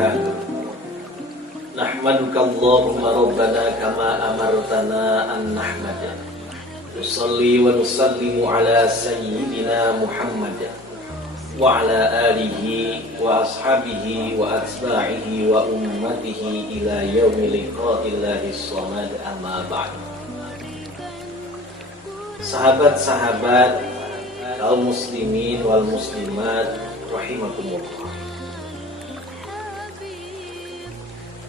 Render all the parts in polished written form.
وبركاته نحمدك اللهم ربنا كما أمرتنا أن نحمد نصلي ونسلم على سيدنا محمد وعلى آله وأصحابه وأتباعه وأمته إلى يوم لقاء الله الصمد أما بعد. Sahabat-sahabat kaum muslimin wal muslimat rahimakumullah.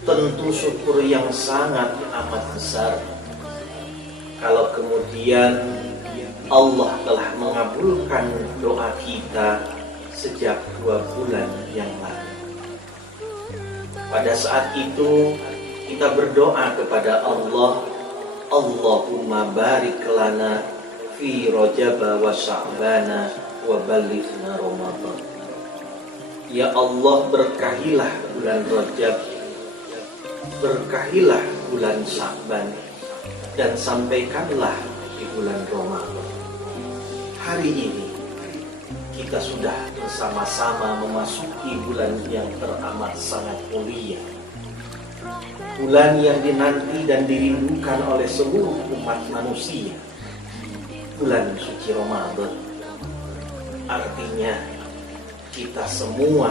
Tentu syukur yang sangat amat besar kalau kemudian Allah telah mengabulkan doa kita sejak 2 bulan yang lalu. Pada saat itu kita berdoa kepada Allah, Allahumma barik lana fi Rajab wa Sya'bana wa balighna Ramadan. Ya Allah, berkahilah bulan Rajab, berkahilah bulan Sya'ban, dan sampaikanlah di bulan Ramadan. Hari ini kita sudah bersama-sama memasuki bulan yang teramat sangat mulia, bulan yang dinanti dan dirindukan oleh seluruh umat manusia, bulan suci Ramadan. Artinya kita semua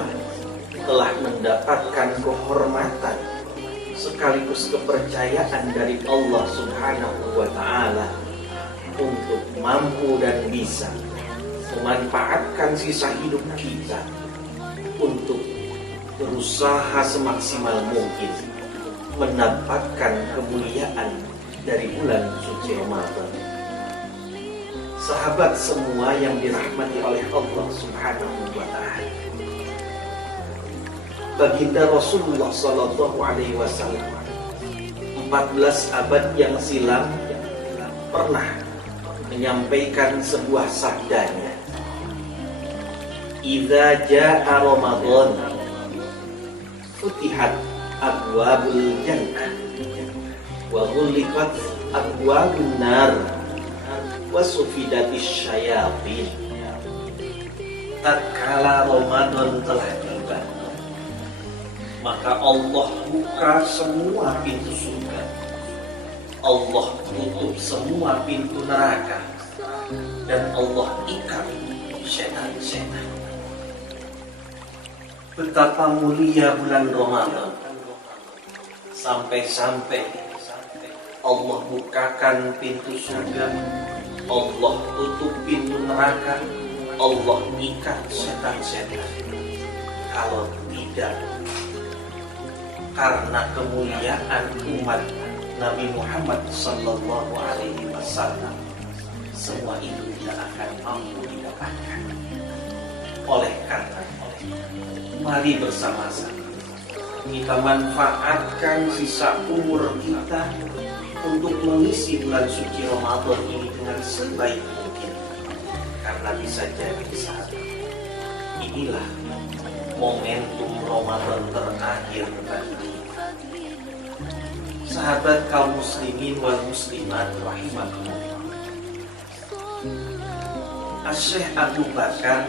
telah mendapatkan kehormatan sekaligus kepercayaan dari Allah Subhanahu wa ta'ala untuk mampu dan bisa memanfaatkan sisa hidup kita untuk berusaha semaksimal mungkin mendapatkan kemuliaan dari bulan suci Ramadan. Sahabat semua yang dirahmati oleh Allah Subhanahu wa ta'ala, baginda Rasulullah sallallahu alaihi wasallam 14 abad yang silam pernah menyampaikan sebuah sabdanya, "Idza jaa Ramadan futihat abwabul jannah wa ghulqat abwabun nar wa sufidatis syayatin." Tatkala Ramadan telah tiba, maka Allah buka semua pintu surga, Allah tutup semua pintu neraka, dan Allah ikat setan-setan. Betapa mulia bulan Ramadan, sampai-sampai Allah bukakan pintu surga, Allah tutup pintu neraka, Allah ikat setan-setan. Kalau tidak karena kemuliaan umat Nabi Muhammad sallallahu alaihi wasallam, semua itu tidak akan mampu didapatkan. Oleh karena mari bersama-sama kita manfaatkan sisa umur kita untuk mengisi bulan suci Ramadan ini dengan sebaik mungkin, karena bisa jadi saat inilah momentum Ramadan terakhir bagi kita. Sahabat kaum muslimin wal muslimat rahimakumullah, Asy-Syaikh Abu Bakar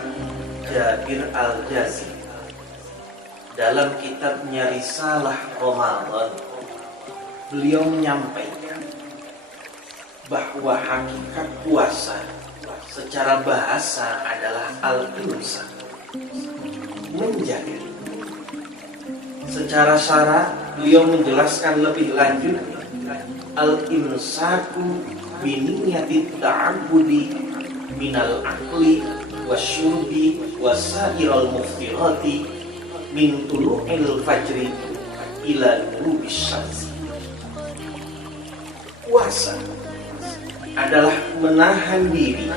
Jabir Al-Jazi dalam kitabnya Risalah Ramadan, beliau menyampaikan bahwa hakikat puasa secara bahasa adalah al-imsak, menjaga. Secara syara beliau menjelaskan lebih lanjut, al-imsaku biniyati ta'abbudi minal akli wasyurbi wasairal muftirati min tulu'il fajri ila ghurubis syamsi. Puasa adalah menahan diri,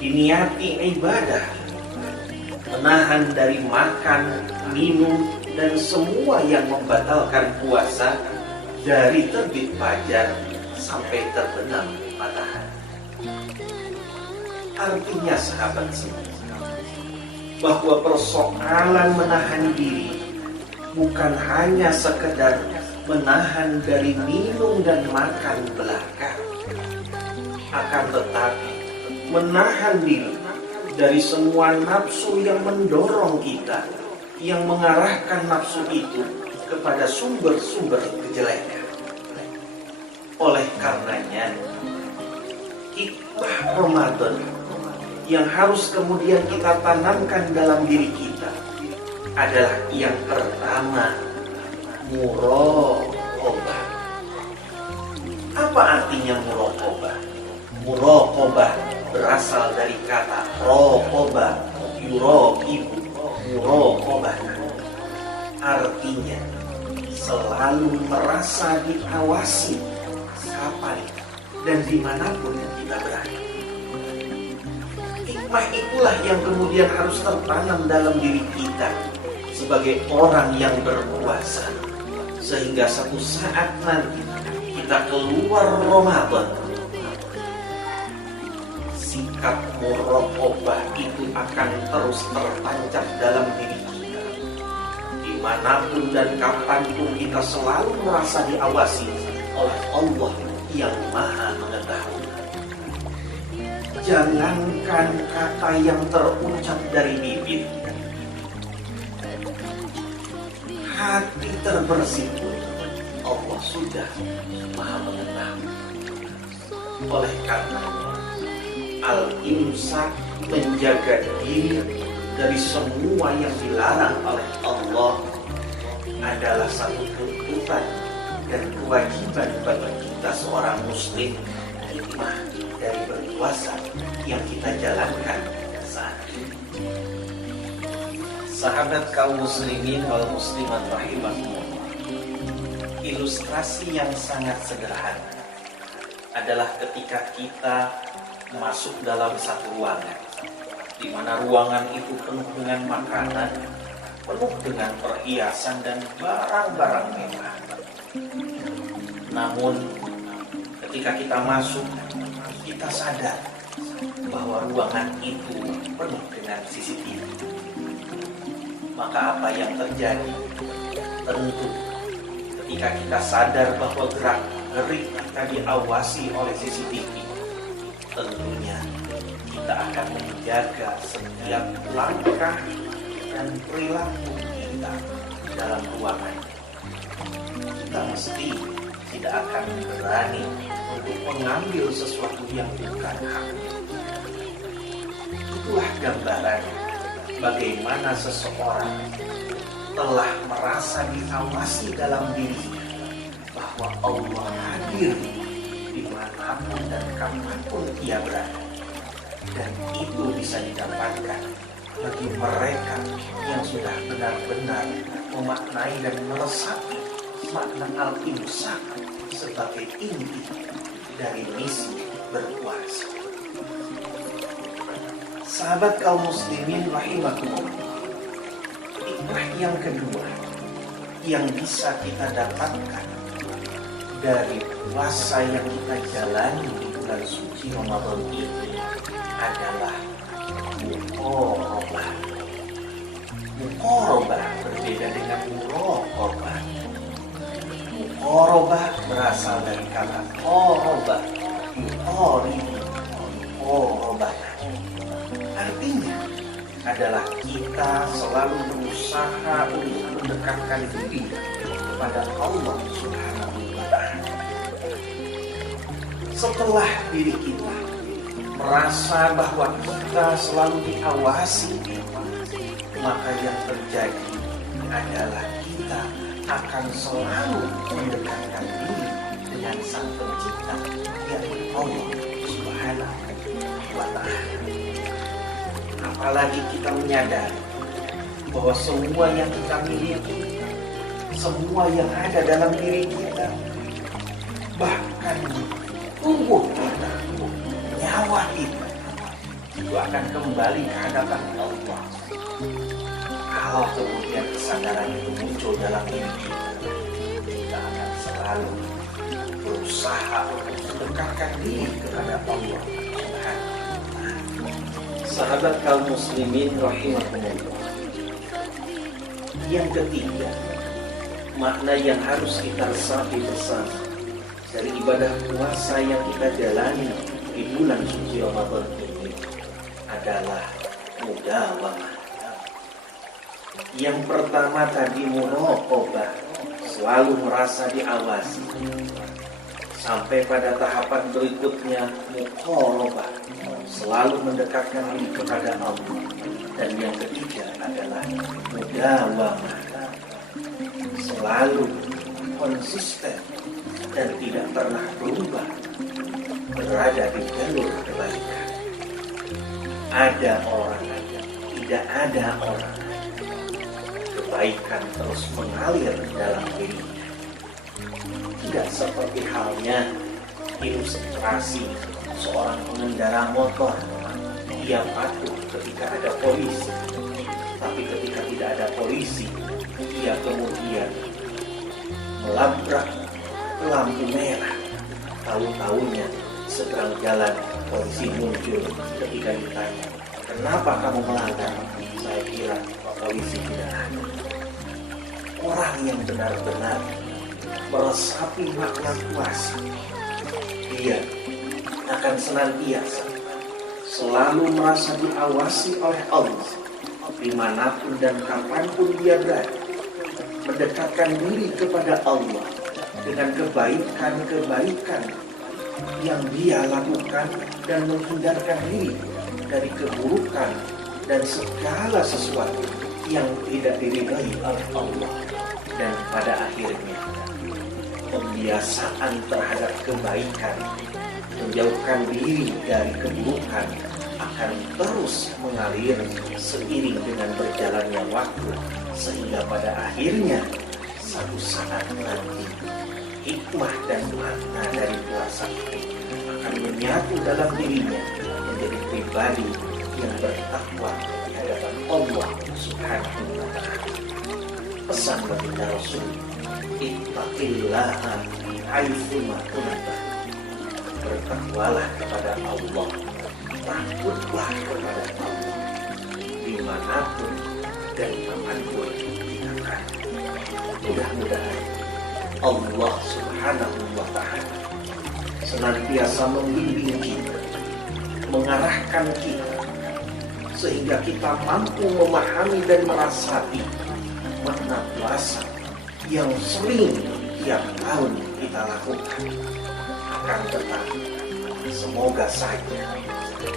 diniati ibadah, menahan dari makan, minum, dan semua yang membatalkan puasa dari terbit fajar sampai terbenam matahari. Artinya sahabat semua, bahwa persoalan menahan diri bukan hanya sekedar menahan dari minum dan makan belaka, akan tetapi menahan diri dari semua nafsu yang mendorong kita yang mengarahkan nafsu itu kepada sumber-sumber kejelekan. Oleh karenanya, hikmah Ramadan yang harus kemudian kita tanamkan dalam diri kita adalah yang pertama, muraqabah. Apa artinya muraqabah? Muraqabah berasal dari kata raqabah, yuraqibu, muraqabah. Artinya selalu merasa diawasi kapan dan dimanapun kita berada. Hikmah itulah yang kemudian harus tertanam dalam diri kita sebagai orang yang berpuasa, sehingga satu saat nanti kita keluar Ramadan, sikap muraqabah itu akan terus tertancap dalam diri kita. Dimanapun dan kapanpun kita selalu merasa diawasi oleh Allah yang Maha Mengetahui. Jangankan kata yang terucap dari bibir, hati terbersih pun Allah sudah Maha Mengetahui. Oleh karenanya, al-imsak, menjaga diri dari semua yang dilarang oleh Allah, adalah satu tuntutan dan kewajiban bagi kita seorang muslim. Hikmah dari berpuasa yang kita jalankan saat ini. Sahabat kaum muslimin wal muslimat rahimakumullah, ilustrasi yang sangat sederhana adalah ketika kita masuk dalam satu ruangan, di mana ruangan itu penuh dengan makanan, penuh dengan perhiasan dan barang-barang mewah. Namun ketika kita masuk, kita sadar bahwa ruangan itu penuh dengan CCTV. Maka apa yang terjadi? Tentu ketika kita sadar bahwa gerak-gerik kita diawasi oleh CCTV, tentunya kita akan menjaga setiap langkah dan perilaku kita dalam ruangan. Kita mesti tidak akan berani untuk mengambil sesuatu yang bukan haknya. Itulah gambaran bagaimana seseorang telah merasa diawasi dalam dirinya, bahwa Allah hadir dimanapun dan kapanpun ia berada. Dan itu bisa didapatkan bagi mereka yang sudah benar-benar memaknai dan meresapi makna al-imsak sebagai inti dari misi berpuasa. Sahabat kaum muslimin rahimakumullah, hikmah yang kedua yang bisa kita dapatkan dari puasa yang kita jalani di bulan suci Ramadan ini adalah muqarabah. Muqarabah berbeda dengan muraqabah. Muqarabah berasal dari kata qarabah, yuqaribu, muqarabah. Artinya adalah kita selalu berusaha untuk mendekatkan diri kepada Allah Subhanahu wa Ta'ala. Setelah diri kita merasa bahwa kita selalu diawasi, maka yang terjadi adalah kita akan selalu mendekatkan diri dengan Sang Pencipta, yaitu Allah Subhanahu wa Ta'ala. Apalagi kita menyadari bahwa semua yang kita miliki, semua yang ada dalam diri kita, bahkan tubuh kita, nyawa kita, itu akan kembali ke hadapan Allah. Kalau kemudian kesadaran itu muncul dalam diri kita, kita akan selalu berusaha untuk mendekatkan diri kepada Allah. Sahabat kaum muslimin rahimakumullah, yang ketiga, makna yang harus kita resapi bersama dari ibadah puasa yang kita jalani di bulan suci Ramadan ini adalah mudawamah. Yang pertama tadi muraqabah, selalu merasa diawasi. Sampai pada tahapan berikutnya muqarabah, selalu mendekatkan diri kepada Allah. Dan yang ketiga adalah mudawamah, selalu konsisten dan tidak pernah berubah, berada di jalur kebaikan. Ada orang, tidak ada orang, kebaikan terus mengalir dalam dirinya. Tidak seperti halnya ilustrasi seorang pengendara motor. Ia patuh ketika ada polisi, tapi ketika tidak ada polisi, ia kemudian melabrak lampu merah. Tahu-tahunya seberang jalan polisi muncul. Ketika ditanya, kenapa kamu melanggar? Saya kira polisi tidak ada. Orang yang benar-benar meresapi makna kuasa, dia akan senantiasa selalu merasa diawasi oleh Allah dimanapun dan kapanpun dia berada, mendekatkan diri kepada Allah dengan kebaikan-kebaikan yang dia lakukan dan menghindarkan diri dari keburukan dan segala sesuatu yang tidak diridhai oleh Allah. Dan pada akhirnya pembiasaan terhadap kebaikan, menjauhkan diri dari keburukan akan terus mengalir seiring dengan berjalannya waktu, sehingga pada akhirnya satu saat nanti hikmah dan makna dari puasa itu akan menyatu dalam dirinya menjadi pribadi yang bertakwa di hadapan Allah Subhanahu wa Ta'ala. Pesan baginda Rasul, ittaqillaha haitsu ma kunta. Bertakwalah kepada Allah, takutlah kepada Allah dimanapun dan kapanpun kita berada. Mudah-mudahan Allah Subhanahu wa Ta'ala senantiasa membimbing kita, mengarahkan kita, sehingga kita mampu memahami dan merasapi makna puasa yang sering tiap tahun kita lakukan. Akan tetapi semoga saja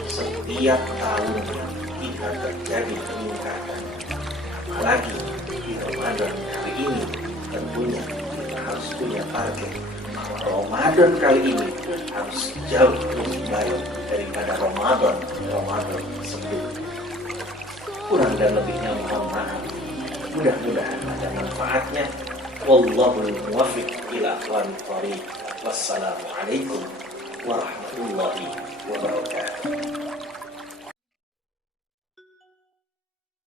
setiap tahun kita terjadi peningkatan. Apalagi di Ramadan kali ini tentunya kita harus punya target. Ramadan kali ini harus jauh lebih baik daripada Ramadan sebelumnya. Kurang dan lebihnya mohon maaf. Mudah-mudahan ada manfaatnya. Wallahul muwaffiq ila aqwamit thoriq. Wassalamualaikum warahmatullahi wabarakatuh.